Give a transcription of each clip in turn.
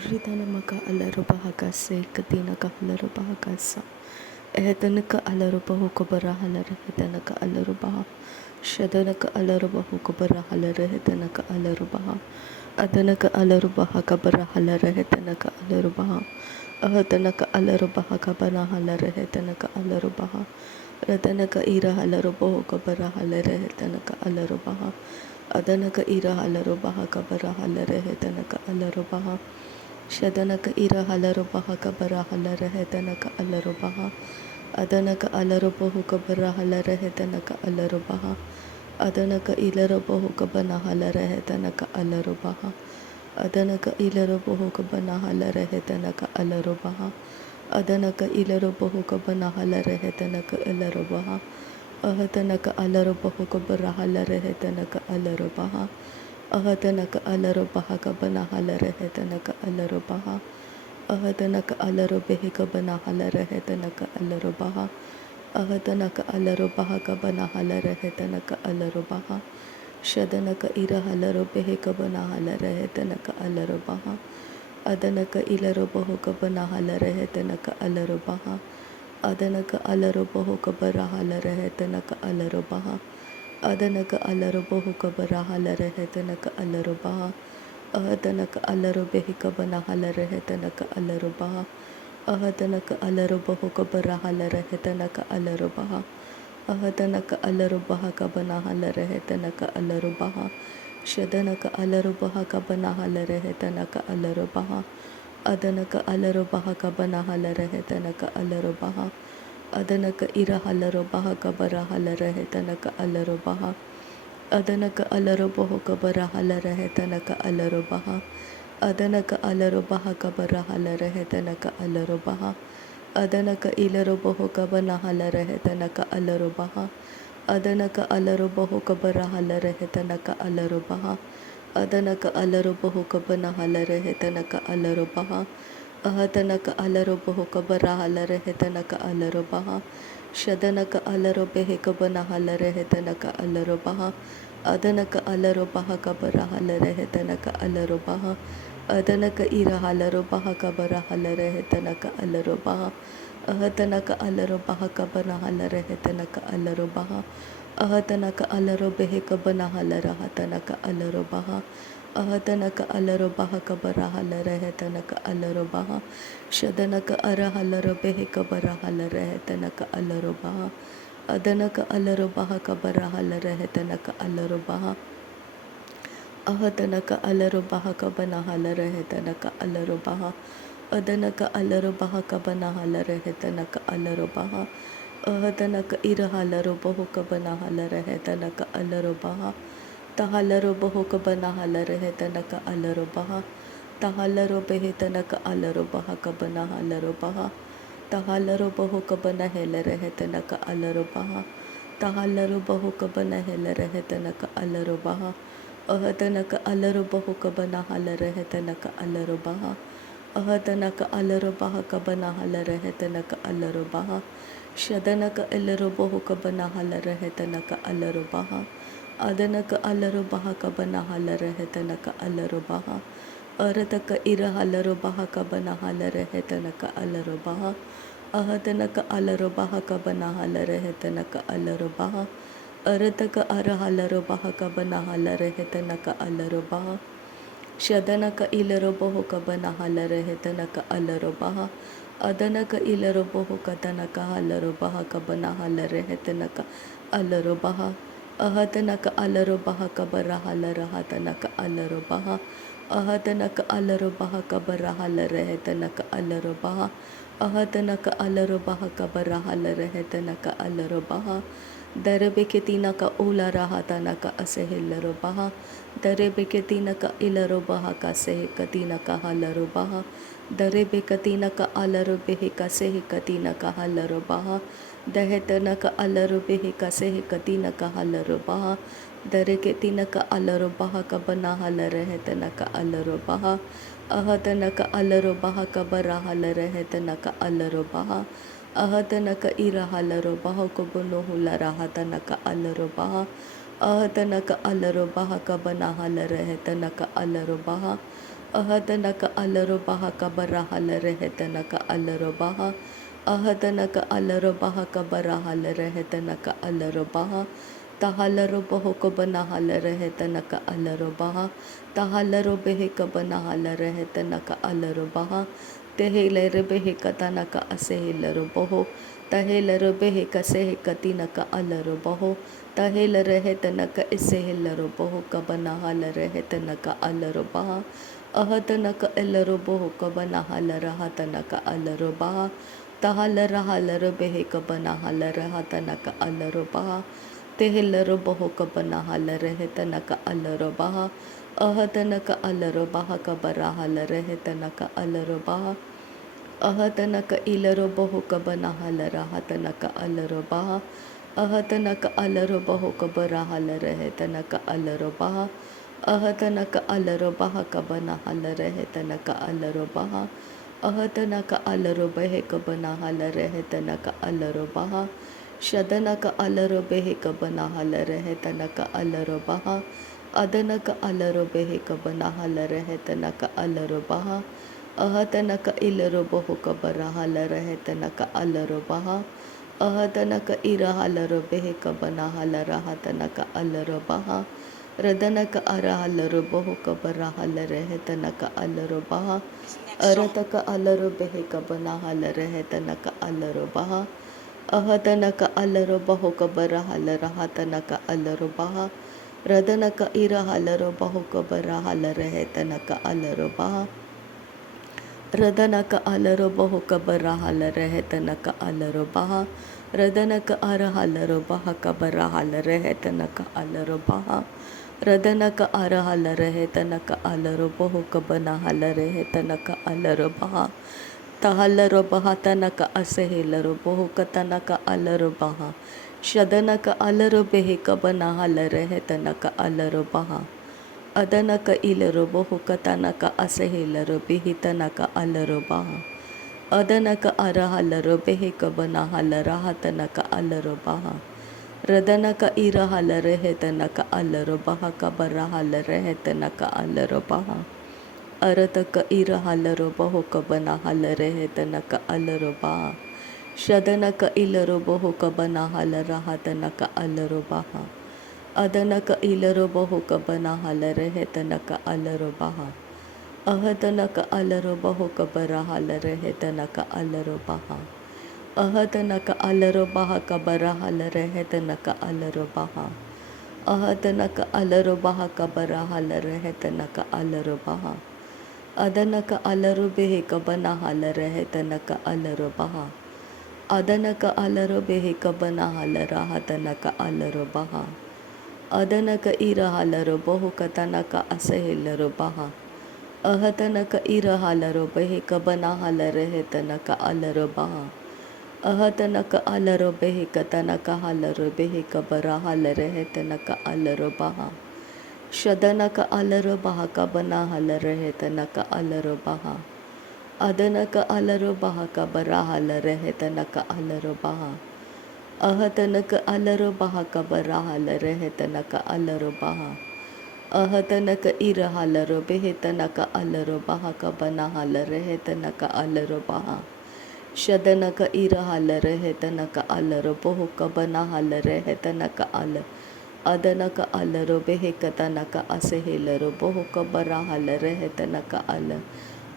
Ritanamaka alarubahakase katinaka alarubahakasa. Ehetanaka alarubahukabarah alarehetanaka alarubaha. Shadanaka alarubahukabarah alarehetanaka alarubaha. Adanaka alarubahakabarah alarehetanaka alarubaha. Ahatanaka alarubahakabarah alarehetanaka alarubaha. Ratanaka ira alarubahukabarah alarehetanaka alarubaha. Adanaka ira alarubahukabarah alarehetanaka alarubaha. Shadanaka ira halarubaha kabara halarehetanaka alarubaha. Adanaka alarubahu kabara halarehetanaka alarubaha. Adanaka ilarubahu kabana halarehetanaka alarubaha. Adanaka ilarubahu kabana halarehetanaka alarubaha. Adanaka ilarubahu kabana halarehetanaka alarubaha. Ahatanaka alarubahu kabara halarehetanaka alarubaha. Ahatanaka alarubaha kabana halarehetanaka alarubaha. Ahatanaka alarubehi kabana halarehetanaka alarubaha. Ahatanaka alarubaha kabana halarehetanaka alarubaha. Shadanaka ira halarubehi kabana halarehetanaka alarubaha. Adanaka ilarubahu kabana halarehetanaka alarubaha. Adanaka alarubahu kabara halarehetanaka alarubaha. Adanaka alarubahu kabara halarehetanaka alarubaha. Ahatanaka alarubehi kabana halarehetanaka alarubaha. Ahatanaka alarubahu kabara halarehetanaka alarubaha. Ahatanaka alarubaha kabana halarehetanaka alarubaha. Shadanaka alarubaha kabana halarehetanaka alarubaha. Adanaka alarubaha kabana halarehetanaka alarubaha. Adanaka ira halarubaha kabara halarehetanaka alarubaha. Adanaka alarubahu kabara halarehetanaka alarubaha. Adanaka alarubaha kabara halarehetanaka alarubaha. Adanaka ilarubahu kabana halarehetanaka alarubaha. Adanaka alarubahu kabara halarehetanaka alarubaha. Adanaka alarubahu kabana halarehetanaka alarubaha. Ahatanaka alarubahu kabara halarehetanaka alarubaha. Shadanaka alarubehi kabana halarehetanaka alarubaha. Adanaka alarubaha kabara halarehetanaka alarubaha. Adanaka ira halarubaha kabara halarehetanaka alarubaha. Ahatanaka alarubaha kabana halarehetanaka alarubaha. Ahatanaka alarubehi kabana halarahatanaka alarubaha. Ahatanaka alarubaha kabara halarehetanaka alarubaha. Shadanaka ara halarubehi kabara halarehetanaka alarubaha. Adanaka alarubaha kabara halarehetanaka alarubaha. Ahatanaka alarubaha kabana halarehetanaka alarubaha. Adanaka alarubaha kabana halarehetanaka alarubaha. Ahatanaka ira halarubahu kabana halarehetanaka alarubaha. Tahalarubahu kabana halarehetanaka alarubaha. Tahalarubehetanaka alarubaha kabana halarubaha. Tahalarubahu kabana helarehetanaka alarubaha. Tahalarubahu kabana helarehetanaka alarubaha. Ahatanaka alarubahu kabana halarehetanaka alarubaha. Ahatanaka alarubaha kabana halarehetanaka alarubaha. Shadanaka alarubahu kabana halarehetanaka alarubaha. Adanaka alarubaha kabana halarehetanaka alarubaha. Arataka ira halarubaha kabana halarehetanaka alarubaha. Ahatanaka alarubaha kabana halarehetanaka alarubaha. Arataka ara halarubaha kabana halarehetanaka alarubaha. Shadanaka ilarubahu kabana halarehetanaka alarubaha. Adanaka ilarubahu katanaka halarubaha kabana halarehetanaka alarubaha. Ahatanaka alarubaha kabara halarahatanaka alarubaha. Ahatanaka alarubaha kabara halarehetanaka alarubaha. Ahatanaka alarubaha kabara halarehetanaka alarubaha. Darebeketinaka ula rahatanaka asehelarubaha. Darebeketinaka ilarubaha kasehekatinaka halarubaha. Darebekatinaka alarubehi kasehekatinaka halarubaha. Dahetanaka alarubehi kasehekatinaka halarubaha. Dareketinaka alarubaha kabana halarehetanaka alarubaha. Ahatanaka alarubaha kabara halarehetanaka alarubaha. Ahatanaka ira halarubaha kubunuhu larahatanaka alarubaha. Ahatanaka alarubaha kabana halarehetanaka alarubaha. Ahadanaka alarobaha kabarahala rehetanaka alarobaha. Ahadanaka alarobaha kabarahala rehetanaka alarobaha. Tahalarobaho kabanahala rehetanaka alarobaha. Tahalarobehe kabanahala rehetanaka alarobaha. Tehele rebehe katanaka asehelaroboho. Tahela rebehe kasehe katinaka alaroboho. Tahela rehetanaka isehelaroboho kabanahala rehetanaka alarobaha. Ahatanaka elaroboho kabanahala rahatanaka alarobaha. Tahala rebehe kabanahala rahatanaka alarobaha. Tehelaroboho kabanahala rehetanaka alarobaha. Ahatanaka alarobaha kabarahala rehetanaka alarobaha. Ahatanaka ilaroboho kabanahala rahatanaka alarobaha. Ahatanaka alaroboho kabarahala rehetanaka alarobaha. Ahatanaka alarobaha kabanahala rehetanaka alarobaha. Ahatanaka alarobehe kabanahala rehetanaka alarobaha. Shadanaka alarobehe kabanahala rehetanaka alarobaha. Adanaka alarobehe kabanahala rehetanaka alarobaha. Ahatanaka ilaroboho kabarahala rehetanaka alarobaha. Ahatanaka irahalarobehe kabanahala rahatanaka alarobaha. Radanaka arahalaroboho kabarahala rehetanaka alarobaha. Arataka alarobehe kabanahala rehetanaka alarobaha. Ahatanaka alarobaho kabarahala rahatanaka alarobaha. Radanaka irahalarobaho kabarahala rehetanaka alarobaha. Radanaka alarobaho kabarahala rehetanaka alarobaha. Radanaka arahalarobaha kabarahala rehetanaka alarobaha. Radanaka arahala rehetanaka alaroboho kabanahala rehetanaka alarobaha. Tahalarobaha tanaka asehelaroboho katanaka alarobaha. Shadanaka alarobehe kabanahala rehetanaka alarobaha. Adanaka ilaroboho katanaka asehelarobehe tanaka alarobaha. Adanaka arahalarobehe kabanahala rahatanaka alarobaha. Radanaka irahala rehetanaka alarobaha kabarahala rehetanaka alarobaha. Arataka irahalarobaho kabanahala rehetanaka alarobaha. Shadanaka ilaroboho kabanahala rahatanaka alarobaha. Adanaka ilaroboho kabanahala rehetanaka alarobaha. Ahatanaka alarobaho kabarahala rehetanaka alarobaha. Ahatanaka alarobaha kabarahala rehetanaka alarobaha. Ahatanaka alarobaha kabarahala rehetanaka alarobaha. Adanaka alarobehe kabanahala rehetanaka alarobaha. Adanaka alarobehe kabanahala rahatanaka alarobaha. Adanaka irahalaroboho katanaka asehelarobaha. Ahatanaka irahalarobehe kabanahala rehetanaka alarobaha. Ahatanaka alarobehe katanaka halarobehe kabarahala rehetanaka alarobaha. Shadanaka alarobaha kabanahala rehetanaka alarobaha. Adanaka alarobaha kabarahala rehetanaka alarobaha. Ahatanaka alarobaha kabarahala rehetanaka alarobaha. Ahatanaka irahalarobehe tanaka alarobaha kabanahala rehetanaka alarobaha. Shadanaka irahala rehetanaka alaroboho kabanahala rehetanaka ala. Adanaka alarobehe katanaka asehelaroboho kabarahala rehetanaka ala.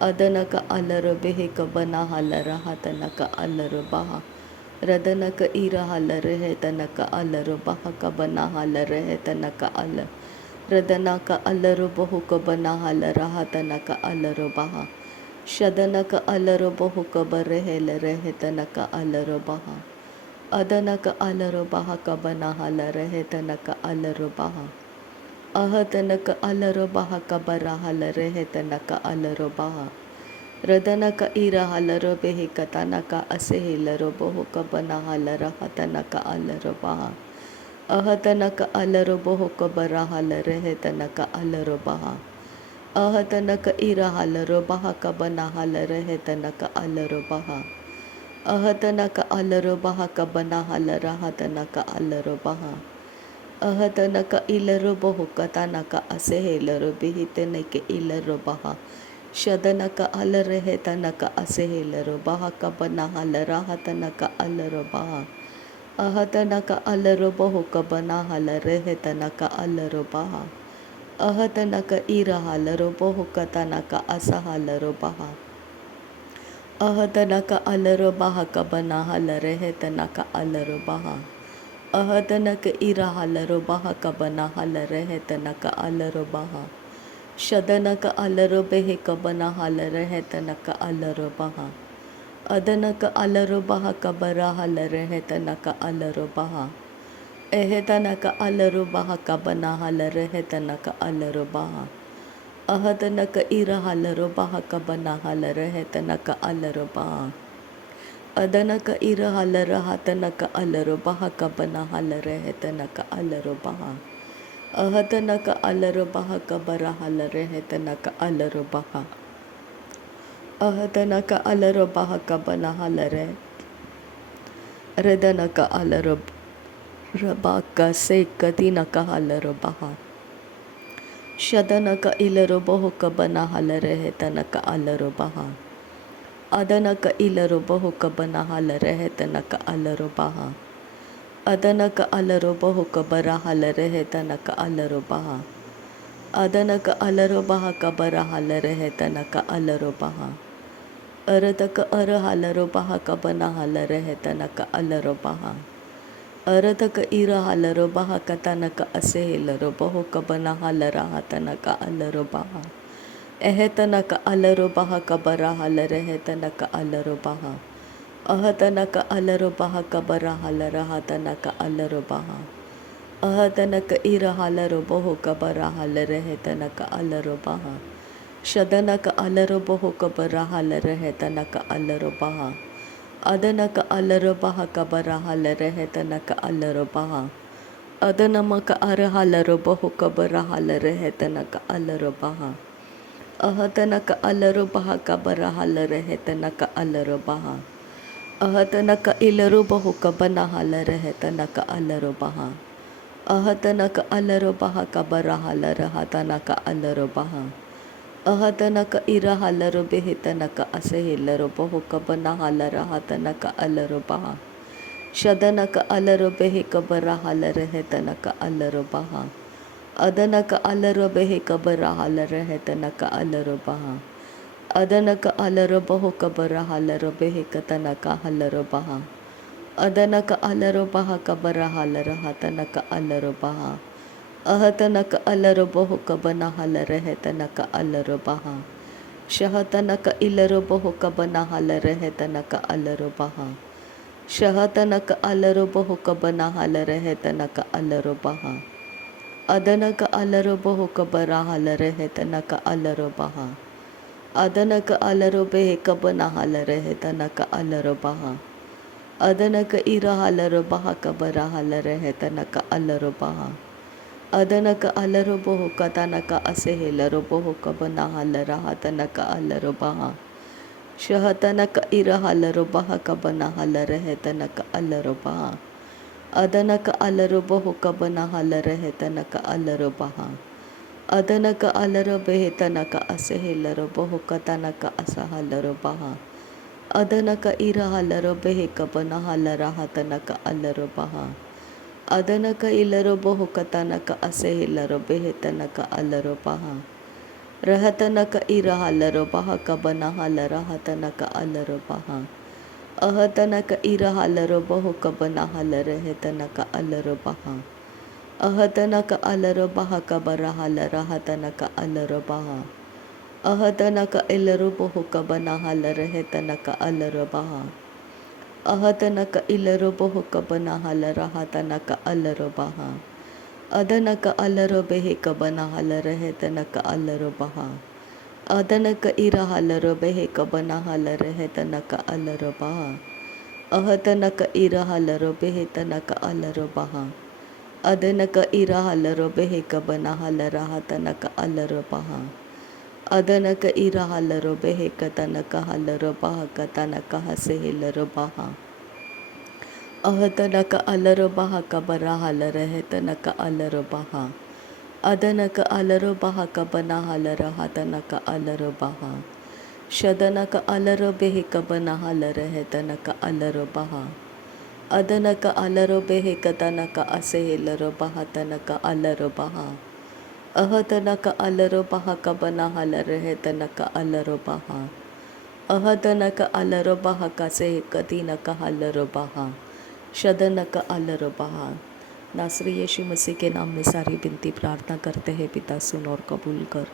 Adanaka alarobehe kabanahala rahatanaka alarobaha. Radanaka irahala rehetanaka alarobaha kabanahala rehetanaka ala. Radanaka alaroboho kabanahala rahatanaka alarobaha. Shadanaka alaroboho kabarehele rehetanaka alarobaha. Adanaka alarobaha kabanahala rehetanaka alarobaha. Ahatanaka alarobaha kabarahala rehetanaka alarobaha. Radanaka irahalarobehe katanaka asehelaroboho kabanahala rahatanaka alarobaha. Ahatanaka alaroboho kabarahala rehetanaka alarobaha. Ahatanaka irahalarobaha kabanahala rehetanaka alarobaha. Ahatanaka alarobaha kabanahala rahatanaka alarobaha. ಅಹತನಕ ಇಲ್ಲರು ಬಹುಕತನಕ ಅಸೆಹೇಲರು ಬಿಹಿತೆನಕೆ ಇಲ್ಲರು ಬಹ ಶದನಕ ಅಲರೆಹೆ ತನಕ ಅಸೆಹೇಲರು ಬಹಕ ಬನ ಹಲರಹತನಕ ಅಲ್ಲರು ಬಹ ಅಹತನಕ ಅಲ್ಲರು ಬಹುಕ ಬನ ಹಲರೆಹೆ ತನಕ ಅಲ್ಲರು ಬಹ ಅಹತನಕ ಇರಹಲರು ಬಹುಕತನಕ ಅಸಹಲರು ಬಹ ಅಹತನಕ ಅಲ್ಲರು ಬಹಕ ಬನ ಹಲರೆಹೆ ತನಕ ಅಲ್ಲರು ಬಹ ಅಹತನಕ ಇರಹಲರು ಬಹಕ ಬನ ಹಲರೆಹೆ ತನಕ ಅಲ್ಲರು ಬಹ ಶದನಕ ಅಲ್ಲರು ಬೆಹಿಕ ಬನ ಹಲರೆಹೆ ತನಕ ಅಲ್ಲರು ಬಹ ಅದನಕ ಅಲ್ಲರು ಬಹಕ ಬರ ಹಲರೆಹೆ ತನಕ ಅಲ್ಲರು ಬಹ ಎಹೆ ತನಕ ಅಲ್ಲರು ಬಹಕ ಬನ ಹಲರೆಹೆ ತನಕ ಅಲ್ಲರು ಬಹ ಅಹತನಕ ಇರಹಲರು ಬಹಕ ಬನ ಹಲರೆಹೆ ತನಕ ಅಲ್ಲರು ಬಹ ಅದನಕ ಇರಹಲರ ಹತನಕ ಅಲ್ಲರು ಬಹಕ ಬನ ಹಲರೆಹೆ ತನಕ ಅಲ್ಲರು ಬಹ ಅಹತನಕ ಅಲ್ಲರು ಬಹಕ ಬರ ಹಲರೆಹೆ ತನಕ ಅಲ್ಲರು ಬಹ ಅಹತನಕ ಅಲ್ಲರು ಬಹಕ ಬನ ಹಲರೆ ರದನಕ ಅಲ್ಲರು ರಬಾಕ ಸೇಕ ತಿನಕ ಹಲರು ಬಹ ಶದನಕ ಇಲ್ಲರು ಬಹುಕ ಬನ ಹಲರೆಹೆ ತನಕ ಅಲ್ಲರು ಬಹ ಅದನಕ ಇಲ್ಲರು ಬಹುಕ ಬನ ಹಲರೆಹೆ ತನಕ ಅಲ್ಲರು ಬಹ ಅದನಕ ಅಲ್ಲರು ಬಹುಕ ಬರ ಹಲರೆಹೆ ತನಕ ಅಲ್ಲರು ಬಹ ಅದನಕ ಅಲ್ಲರು ಬಹಕ ಬರ ಹಲರೆಹೆ ತನಕ ಅಲ್ಲರು ಬಹ ಅರತಕ ಅರ ಹಲರು ಬಹಕ ಬನ ಹಲರೆಹೆ ತನಕ ಅಲ್ಲರು ಬಹ ಅರತಕ ಇರ ಹಲರು ಬಹಕ ತನಕ ಅಸೆಹೇಲರು ಬಹುಕ ಬನ ಹಲರಹ ತನಕ ಅಲ್ಲರು ಬಹ ಎಹೆ ತನಕ ಅಲ್ಲರು ಬಹಕ ಬರ ಹಲರೆಹೆ ತನಕ ಅಲ್ಲರು ಬಹ ಅಹತನಕ ಅಲ್ಲರು ಬಹಕ ಬರ ಹಲರಹ ತನಕ ಅಲ್ಲರು ಬಹ ಅಹತನಕ ಇರ ಹಲರು ಬಹುಕ ಬರ ಹಲರೆಹೆ ತನಕ ಅಲ್ಲರು ಬಹ ಶದನಕ ಅಲ್ಲರು ಬಹುಕ ಬರ ಹಲರೆಹೆ ತನಕ ಅಲ್ಲರು ಬಹ ಅದನಕ ಅಲ್ಲರು ಬಹಕ ಬರ ಹಲರೆಹೆ ತನಕ ಅಲ್ಲರು ಬಹ ಅದನಮಕ ಅರ ಹಲರು ಬಹುಕ ಬರ ಹಲರೆಹೆ ತನಕ ಅಲ್ಲರು ಬಹ ಅಹತನಕ ಅಲ್ಲರು ಬಹಕ ಬರ ಹಲರೆಹೆ ತನಕ ಅಲ್ಲರು ಬಹ ಅಹತನಕ ಇಲ್ಲರು ಬಹುಕ ಬನ ಹಲರೆಹೆ ತನಕ ಅಲ್ಲರು ಬಹ ಅಹತನಕ ಅಲ್ಲರು ಬಹಕ ಬರ ಹಲರಹ ತನಕ ಅಲ್ಲರು ಬಹ ಅಹತನಕ ಇರ ಹಲರು ಬೆಹಿ ತನಕ ಅಸೆಹಿಲ್ಲರು ಬಹುಕ ಬನ ಹಲರಹ ತನಕ ಅಲ್ಲರು ಬಹ ಶದನಕ ಅಲ್ಲರು ಬೆಹಿಕ ಬರ ಹಲರೆಹೆ ತನಕ ಅಲ್ಲರು ಬಹ ಅದನಕ ಅಲ್ಲರು ಬೆಹಿಕ ಬರ ಹಲರೆಹೆ ತನಕ ಅಲ್ಲರು ಬಹ ಅದನಕ ಅಲ್ಲರು ಬಹುಕ ಬರ ಹಲರು ಬೆಹಿಕ ತನಕ ಹಲ್ಲರು ಬಹ ಅದನಕ ಅಲ್ಲರು ಬಹಕ ಬರ ಹಲರಹ ತನಕ ಅಲ್ಲರು ಬಹ ಅಹತನಕ ಅಲ್ಲರು ಬಹುಕ ಬನ ಹಲರೆಹೆ ತನಕ ಅಲ್ಲರು ಬಹ ಶಹತನಕ ಇಲ್ಲರು ಬಹುಕ ಬನ ಹಲರೆಹೆ ತನಕ ಅಲ್ಲರು ಬಹ ಶಹತನಕ ಅಲ್ಲರು ಬಹುಕ ಬನ ಹಲರೆಹೆ ತನಕ ಅಲ್ಲರು ಬಹ ಅದನಕ ಅಲ್ಲರು ಬಹುಕ ಬರ ಹಲರೆಹೆ ತನಕ ಅಲ್ಲರು ಬಹ ಅದನಕ ಅಲ್ಲರು ಬೆಹಿಕ ಬನ ಹಲರೆಹೆ ತನಕ ಅಲ್ಲರು ಬಹ ಅದನಕ ಇರ ಹಲರು ಬಹಕ ಬರ ಹಲರೆಹೆ ತನಕ ಅಲ್ಲರು ಬಹ ಅದನಕ ಅಲ್ಲರು ಬಹುಕ ತನಕ ಅಸೆಹೇಲರು ಬಹುಕ ಬನ ಹಲರಹ ತನಕ ಅಲ್ಲರು ಬಹ ಶಹತನಕ ಇರ ಹಲರು ಬಹಕ ಬನ ಹಲರೆಹೆ ತನಕ ಅಲ್ಲರು ಬಹ ಅದನಕ ಅಲ್ಲರು ಬಹುಕ ಬನ ಹಲರೆಹೆ ತನಕ ಅಲ್ಲರು ಬಹ ಅದನಕ ಅಲ್ಲರು ಬೆಹಿ ತನಕ ಅಸೆಹೇಲರು ಬಹುಕ ತನಕ ಅಸಹಲ್ಲರು ಬಹ ಅದನಕ ಇರ ಹಲರು ಬೆಹಿಕ ಬನ ಹಲರಹ ತನಕ ಅಲ್ಲರು ಬಹ ಅದನಕ ಇಲ್ಲರು ಬಹುಕ ತನಕ ಅಸೆಹಿಲ್ಲರು ಬೆಹಿ ತನಕ ಅಲ್ಲರು ಬಹ ರಹತನಕ ಇರ ಹಲರು ಬಹಕ ಬನ ಹಲರಹ ತನಕ ಅಲ್ಲರು ಬಹ ಅಹತನಕ ಇರ ಹಲರು ಬಹುಕ ಬನ ಹಲರೆಹೆ ತನಕ ಅಲ್ಲರು ಬಹ ಅಹತನಕ ಅಲ್ಲರು ಬಹಕ ಬರ ಹಲರಹ ತನಕ ಅಲ್ಲರು ಬಹ ಅಹತನಕ ಇಲ್ಲರು ಬಹುಕ ಬನ ಹಲರೆಹೆ ತನಕ ಅಲ್ಲರು ಬಹ ಅಹತನಕ ಇಲ್ಲರು ಬಹುಕ ಬನ ಹಲರಹ ತನಕ ಅಲ್ಲರು ಬಹ ಅದನಕ ಅಲ್ಲರು ಬೆಹಿಕ ಬನ ಹಲರೆಹೆ ತನಕ ಅಲ್ಲರು ಬಹ ಅದನಕ ಇರ ಹಲರು ಬೆಹಿಕ ಬನ ಹಲರೆಹೆ ತನಕ ಅಲ್ಲರು ಬಹ ಅಹತನಕ ಇರ ಹಲರು ಬೆಹಿ ತನಕ ಅಲ್ಲರು ಬಹ ಅದನಕ ಇರ ಹಲರು ಬೆಹಿಕ ಬನ ಹಲರಹ ತನಕ ಅಲ್ಲರು ಬಹ ಅದನಕ ಇರ ಹಲರು ಬೆಹಿಕ ತನಕ ಹಲ್ಲರು ಬಹಕ ತನಕ ಹಸೆಹಿಲ್ಲರು ಬಹ अहतनक अलरो बहा कबरा हाल रहे तनक अलरो बहा अदनक अलरो बहा कबना हाल रहा तनक अलरो बहा शदनक अलरो बेह कबना हाल रहे तनक अलरो बहा अदनक अलरो बेह कतनक असेलरो बहा तनक अलरो बहा अहतनक अलरो बहा कबना हाल रहे तनक अलरो बहा अहतनक अलरो बहा कसे कदीनक हलरो बहा शदनक अलरो बहा। नासरी यीशु मसीह के नाम में सारी विनती प्रार्थना करते हैं, पिता सुन और कबूल कर।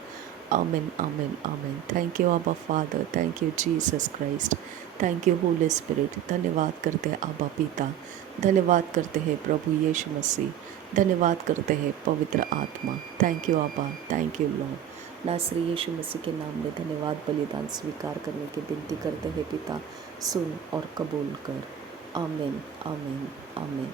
आमीन आमीन आमीन। थैंक यू आबा father, thank you Jesus Christ, thank you Holi spirit. धन्यवाद करते हैं आबा पिता, धन्यवाद करते हैं प्रभु यीशु मसीह, धन्यवाद करते हैं पवित्र आत्मा। थैंक यू आबा, थैंक यू लॉर्ड। नासरी यीशु मसीह के नाम में धन्यवाद बलिदान स्वीकार करने की विनती करते हैं पिता, सुन और कबूल कर। आमीन आमीन आमीन।